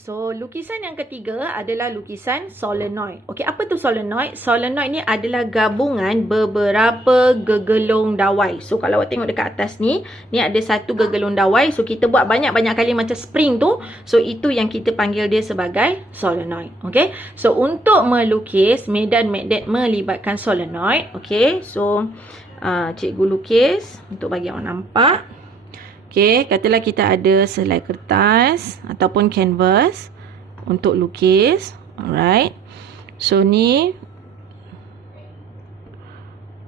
So, lukisan yang ketiga adalah lukisan solenoid. Okey, apa tu solenoid? Solenoid ni adalah gabungan beberapa gegelung dawai. So, kalau awak tengok dekat atas ni ada satu gegelung dawai. So, kita buat banyak-banyak kali macam spring tu. So, itu yang kita panggil dia sebagai solenoid. Okey. So, untuk melukis medan magnet melibatkan solenoid. Okey. So, cikgu lukis untuk bagi awak nampak. Okey, katalah kita ada selai kertas ataupun canvas untuk lukis. Alright. So ni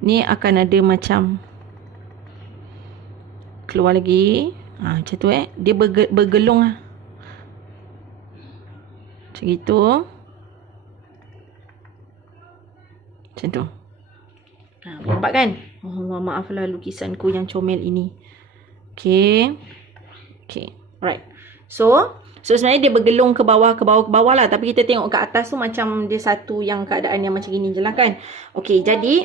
akan ada macam keluar lagi. Macam tu dia bergelung lah. Macam gitu. Macam tu. Nampak kan? Oh, maaflah lukisanku yang comel ini. Okay. Alright. So sebenarnya dia bergelung ke bawah lah. Tapi kita tengok kat atas tu macam dia satu yang keadaan yang macam gini je lah kan. Okay, jadi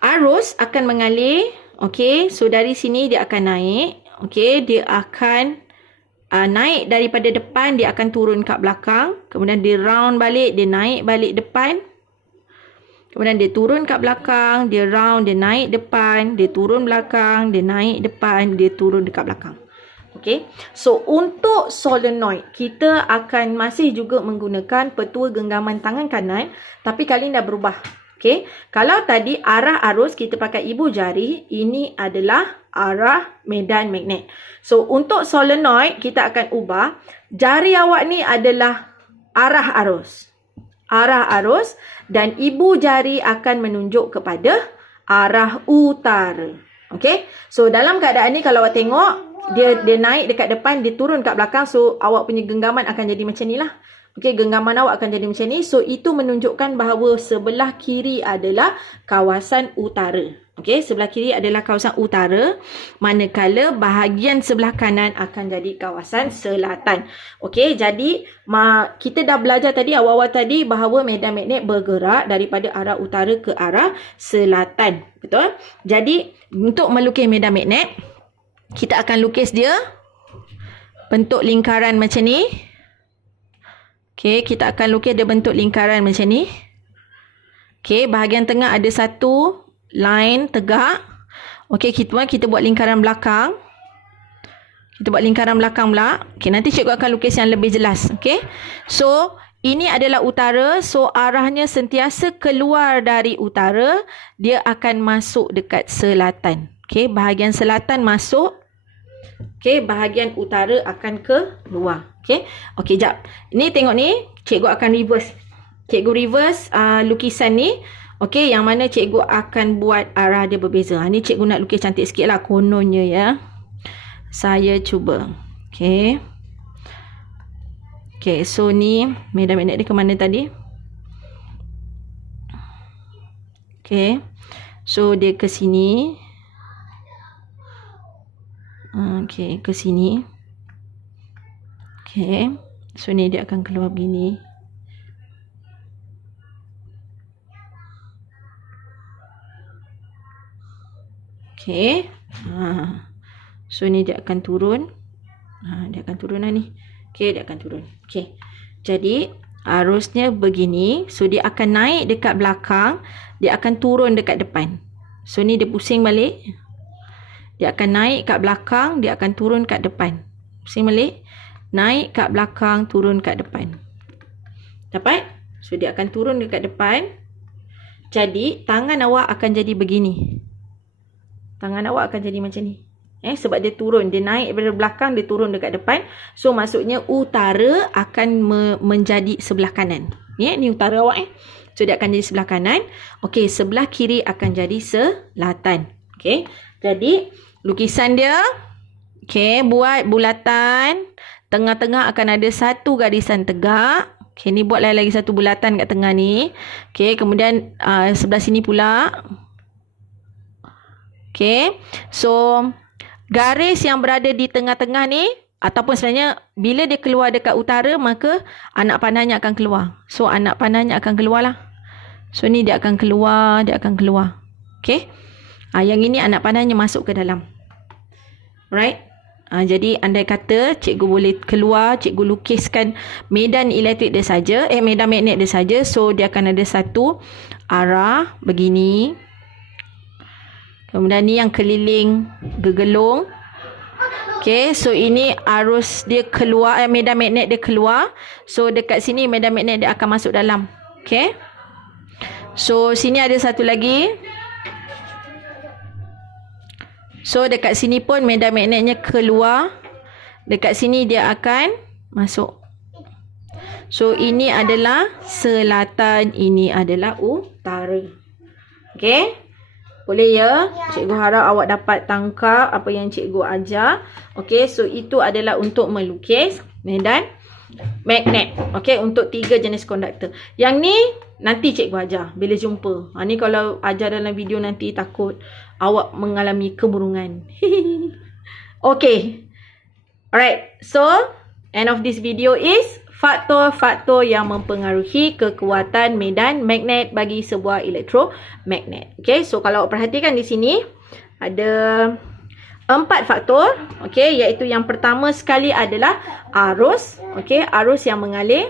arus akan mengalir. Okay, so dari sini dia akan naik. Okay, dia akan naik daripada depan, dia akan turun kat belakang. Kemudian dia round balik, dia naik balik depan. Kemudian dia turun kat belakang, dia round, dia naik depan, dia turun belakang, dia naik depan, dia turun dekat belakang. Okey. So, untuk solenoid, kita akan masih juga menggunakan petua genggaman tangan kanan, tapi kali ini dah berubah. Okey. Kalau tadi arah arus kita pakai ibu jari, ini adalah arah medan magnet. So, untuk solenoid, kita akan ubah. Jari awak ni adalah arah arus. Dan ibu jari akan menunjuk kepada arah utara. Okey. So dalam keadaan ni kalau awak tengok dia naik dekat depan, dia turun kat belakang. So awak punya genggaman akan jadi macam ni lah. Okey, genggaman awak akan jadi macam ni. So itu menunjukkan bahawa sebelah kiri adalah kawasan utara. Okey, sebelah kiri adalah kawasan utara, manakala bahagian sebelah kanan akan jadi kawasan selatan. Okey, jadi kita dah belajar tadi, awal-awal tadi, bahawa medan magnet bergerak daripada arah utara ke arah selatan. Betul? Jadi, untuk melukis medan magnet, kita akan lukis dia bentuk lingkaran macam ni. Okey, kita akan lukis dia bentuk lingkaran macam ni. Okey, bahagian tengah ada satu line tegak. Okey, kita buat lingkaran belakang. Kita buat lingkaran belakang pula. Okey, nanti cikgu akan lukis yang lebih jelas. Okey. So, ini adalah utara. So, arahnya sentiasa keluar dari utara. Dia akan masuk dekat selatan. Okey, bahagian selatan masuk. Okey, bahagian utara akan keluar. Okey. Okey, jap. Ni tengok ni, cikgu akan reverse. Cikgu reverse lukisan ni. Okey, yang mana cikgu akan buat arah dia berbeza. Ni cikgu nak lukis cantik sikit lah kononnya ya. Saya cuba. Okey. Okey, so ni medan magnet dia ke mana tadi? Okey. So dia ke sini. Okey, ke sini. Okey. So ni dia akan keluar begini. Okey. So ni dia akan turun. Dia akan turun lah ni. Okey, dia akan turun. Okey. Jadi arusnya begini. So dia akan naik dekat belakang, dia akan turun dekat depan. So ni dia pusing balik. Dia akan naik kat belakang, dia akan turun kat depan. Pusing balik. Naik kat belakang, turun kat depan. Dapat? So dia akan turun dekat depan. Jadi tangan awak akan jadi begini. Tangan awak akan jadi macam ni. Sebab dia turun. Dia naik dari belakang, dia turun dekat depan. So, maksudnya utara akan menjadi sebelah kanan. Ni utara awak. So, dia akan jadi sebelah kanan. Okey, sebelah kiri akan jadi selatan. Okey. Jadi, lukisan dia. Okey, buat bulatan. Tengah-tengah akan ada satu garisan tegak. Okey, ni buatlah lagi satu bulatan kat tengah ni. Okey, kemudian sebelah sini pula. Okey, so garis yang berada di tengah-tengah ni, ataupun sebenarnya bila dia keluar dekat utara, maka anak panahnya akan keluar. So anak panahnya akan keluar lah. So ni dia akan keluar, Okey. Yang ini anak panahnya masuk ke dalam. Right? Jadi andai kata cikgu boleh keluar, cikgu lukiskan medan elektrik dia saja, medan magnet dia saja. So dia akan ada satu arah begini. Kemudian ni yang keliling gegelung. Okay, so ini arus dia keluar, medan magnet dia keluar. So dekat sini medan magnet dia akan masuk dalam. Okay. So sini ada satu lagi. So dekat sini pun medan magnetnya keluar. Dekat sini dia akan masuk. So ini adalah selatan, ini adalah utara. Okay. Boleh ya? Cikgu harap awak dapat tangkap apa yang cikgu ajar. Okay, so itu adalah untuk melukis medan magnet. Okay, untuk 3 jenis konduktor. Yang ni nanti cikgu ajar bila jumpa. Ni kalau ajar dalam video nanti takut awak mengalami kemurungan. Okay. Alright. So, end of this video is faktor-faktor yang mempengaruhi kekuatan medan magnet bagi sebuah elektromagnet. Okay. So, kalau awak perhatikan di sini ada 4 faktor. Okay. Iaitu yang pertama sekali adalah arus. Okay. Arus yang mengalir.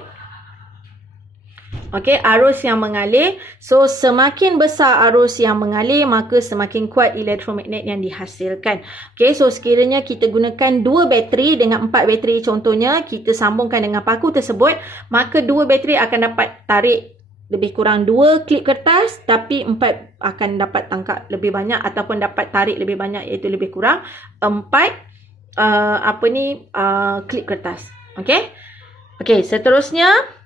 Okey, arus yang mengalir. So, semakin besar arus yang mengalir, maka semakin kuat elektromagnet yang dihasilkan. Okey, so sekiranya kita gunakan 2 bateri dengan 4 bateri contohnya, kita sambungkan dengan paku tersebut, maka 2 bateri akan dapat tarik lebih kurang 2 klip kertas, tapi 4 akan dapat tangkap lebih banyak ataupun dapat tarik lebih banyak, iaitu lebih kurang 4 klip kertas. Okey. Okey, seterusnya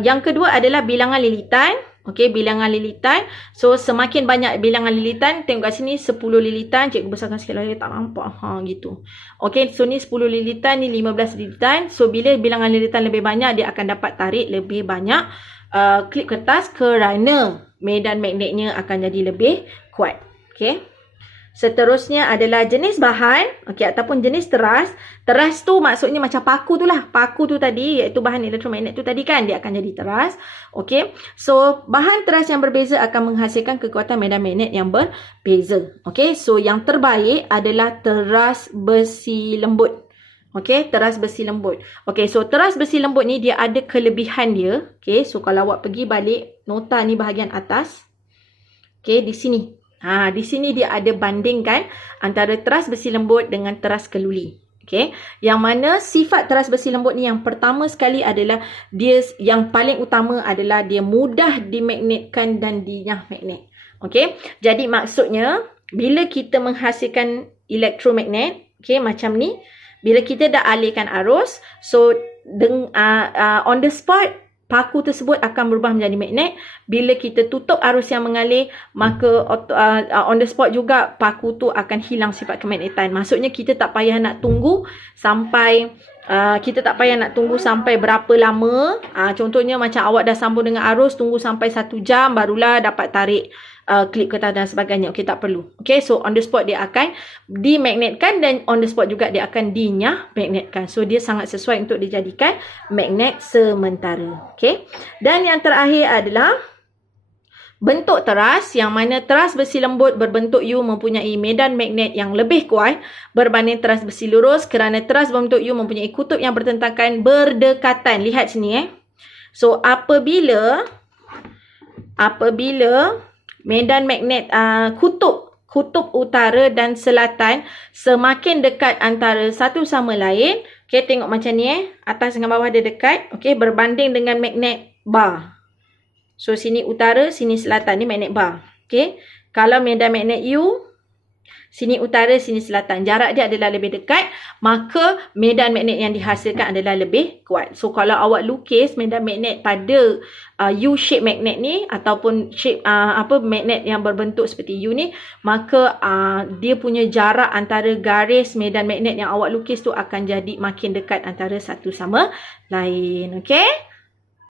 yang kedua adalah bilangan lilitan. Okey, bilangan lilitan. So, semakin banyak bilangan lilitan, tengok kat sini 10 lilitan. Cikgu besarkan sikit lagi, tak nampak. Gitu. Okey, so ni 10 lilitan, ni 15 lilitan. So, bila bilangan lilitan lebih banyak, dia akan dapat tarik lebih banyak klip kertas kerana medan magnetnya akan jadi lebih kuat. Okey. Seterusnya adalah jenis bahan, okey, ataupun jenis teras. Teras tu maksudnya macam paku tu lah. Paku tu tadi, iaitu bahan elektromagnet tu tadi kan, dia akan jadi teras. Okey. So, bahan teras yang berbeza akan menghasilkan kekuatan medan magnet yang berbeza. Okey. So, yang terbaik adalah teras besi lembut. Okey, teras besi lembut. Okey, so teras besi lembut ni dia ada kelebihan dia. Okey, so kalau awak pergi balik nota ni bahagian atas. Okey, di sini. Di sini dia ada bandingkan antara teras besi lembut dengan teras keluli. Okey, yang mana sifat teras besi lembut ni yang pertama sekali adalah dia, yang paling utama adalah dia mudah dimagnetkan dan dinyah magnet. Okey, jadi maksudnya bila kita menghasilkan elektromagnet, okey, macam ni, bila kita dah alihkan arus, so on the spot paku tersebut akan berubah menjadi magnet. Bila kita tutup arus yang mengalir, maka on the spot juga paku tu akan hilang sifat kemagnetan. Maksudnya kita tak payah nak tunggu sampai berapa lama. Contohnya macam awak dah sambung dengan arus, tunggu sampai 1 jam barulah dapat tarik klip kertas dan sebagainya. Okey, tak perlu. Okey, so on the spot dia akan dimagnetkan dan on the spot juga dia akan dinyah magnetkan. So dia sangat sesuai untuk dijadikan magnet sementara. Okey. Dan yang terakhir adalah bentuk teras, yang mana teras besi lembut berbentuk U mempunyai medan magnet yang lebih kuat berbanding teras besi lurus, kerana teras berbentuk U mempunyai kutub yang berdekatan. Lihat sini So apabila medan magnet kutub utara dan selatan semakin dekat antara satu sama lain, okey, tengok macam ni atas dengan bawah dia dekat, okey, berbanding dengan magnet bar. So sini utara, sini selatan, ni magnet bar. Okey, kalau medan magnet U, sini utara, sini selatan, jarak dia adalah lebih dekat, maka medan magnet yang dihasilkan adalah lebih kuat. So kalau awak lukis medan magnet pada U-shape magnet ni, ataupun shape magnet yang berbentuk seperti U ni, maka dia punya jarak antara garis medan magnet yang awak lukis tu akan jadi makin dekat antara satu sama lain. Okey.